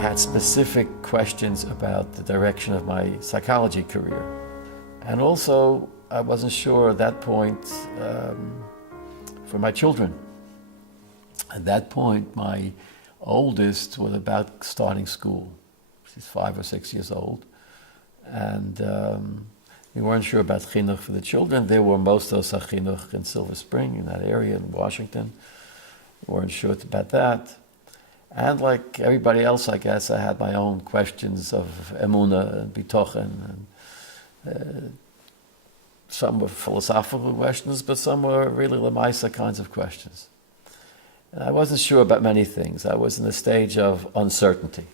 had specific questions about the direction of my psychology career. And also, I wasn't sure at that point for my children. At that point, my oldest was about starting school. She's 5 or 6 years old. And we weren't sure about chinuch for the children. There were most of us chinuch in Silver Spring, in that area, in Washington. We weren't sure about that. And like everybody else, I guess, I had my own questions of emunah and bitochen. And some were philosophical questions, but some were really lemaisa kinds of questions. And I wasn't sure about many things. I was in a stage of uncertainty.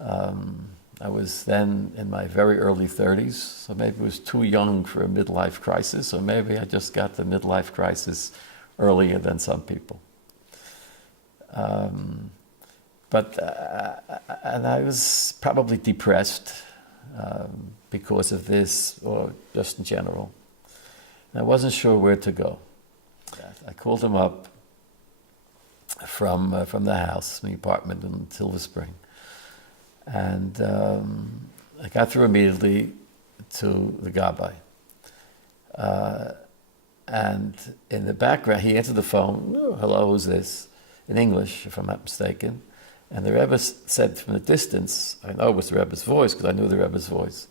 I was then in my very early 30s, so maybe I was too young for a midlife crisis, or maybe I just got the midlife crisis earlier than some people. And I was probably depressed because of this, or just in general. And I wasn't sure where to go. I called him up from the house, the apartment in Silver Spring. And I got through immediately to the Gabbai. And in the background, he answered the phone, "Oh, hello, who's this?" in English, if I'm not mistaken. And the Rebbe said from the distance, I know it was the Rebbe's voice, because I knew the Rebbe's voice,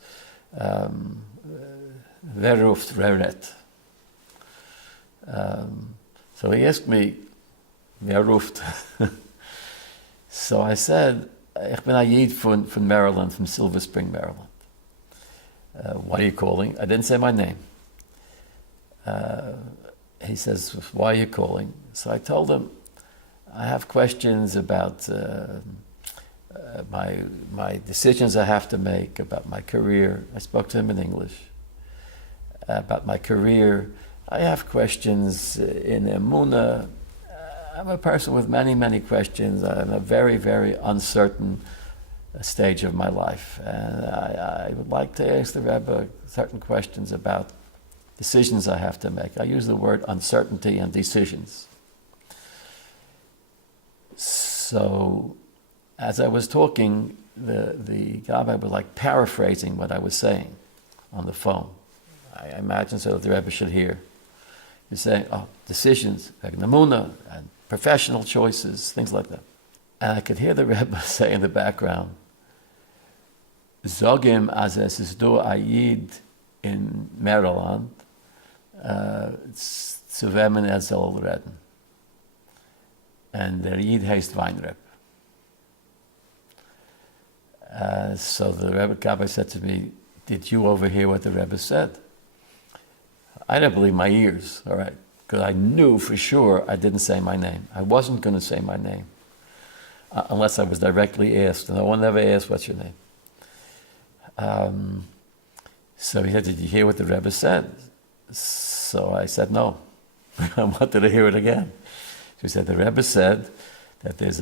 "Wer ruft Reret?" So he asked me, "Wer ruft?" So I said, "Ich bin a Yid from Maryland, from Silver Spring, Maryland." "Why are you calling?" I didn't say my name. He says, "Why are you calling?" So I told him, I have questions about my decisions I have to make, about my career. I spoke to him in English. About my career. I have questions in emunah. I'm a person with many, many questions. I'm a very, very uncertain stage of my life. And I would like to ask the Rebbe certain questions about decisions I have to make. I use the word uncertainty and decisions. So, as I was talking, the Gabbai was like paraphrasing what I was saying on the phone. I imagine so that the Rebbe should hear. He's saying, decisions, emunah, and professional choices, things like that. And I could hear the Rebbe say in the background, "Zogim as es is do a Yid in Maryland, zu wem soll reden." And der Yid heißt Weinreb. So the Rebbe Gabbai said to me, "Did you overhear what the Rebbe said?" I didn't believe my ears, all right, because I knew for sure I didn't say my name. I wasn't going to say my name unless I was directly asked. No one ever asked, "What's your name?" So he said, "Did you hear what the Rebbe said?" So I said, "No." I wanted to hear it again. So he said, "The Rebbe said that there's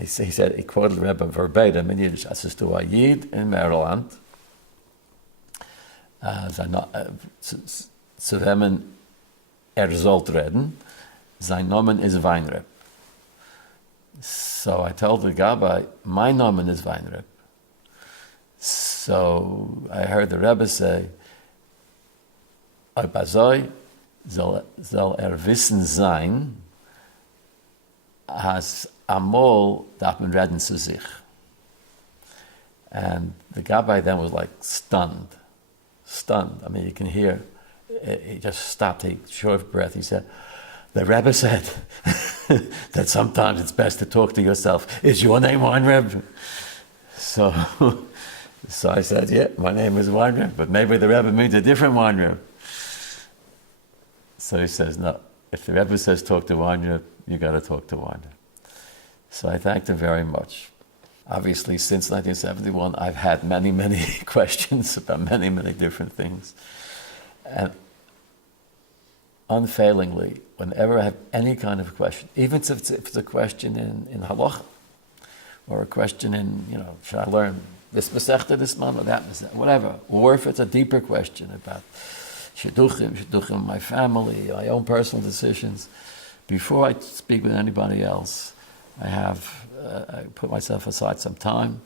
he said, he quoted the Rebbe verbatim in Yiddish, "As ist du a Yid in Maryland, zu wem sollt reden, sein Nomen is Weinreb." So I told the Gabbai, "My Nomen is Weinreb." So I heard the Rebbe say, "Bazoi soll wissen sein, as amol darf man reden zu sich." And the Gabbai then was like stunned. I mean, you can hear, he just stopped, he short of breath. He said, "The Rebbe said that sometimes it's best to talk to yourself. Is your name Weinreb?" So I said, "Yeah, my name is Weinreb, but maybe the Rebbe means a different Weinreb." So he says, "No, if the Rebbe says talk to Weinreb, you got to talk to Weinreb." So I thanked him very much. Obviously, since 1971, I've had many, many questions about many, many different things. And unfailingly, whenever I have any kind of question, even if it's a question in halacha, or a question in, should I learn this masechta, this month, or that masechta, whatever, or if it's a deeper question about shidduchim, my family, my own personal decisions, before I speak with anybody else, I put myself aside some time,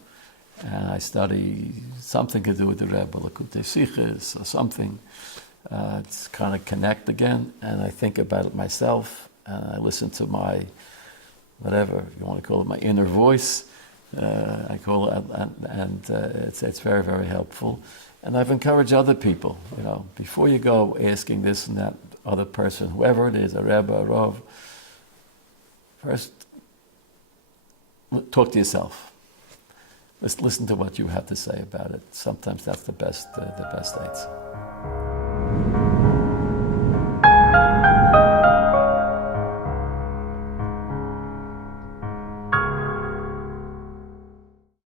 and I study something to do with the Rebbe, Likutei Sichos or something. It's kind of connect again, and I think about it myself, and I listen to my, whatever you want to call it, my inner voice. I call it, and it's very, very helpful. And I've encouraged other people, before you go asking this and that other person, whoever it is, a Rebbe, a Rav, first talk to yourself. Listen to what you have to say about it. Sometimes that's the best answer.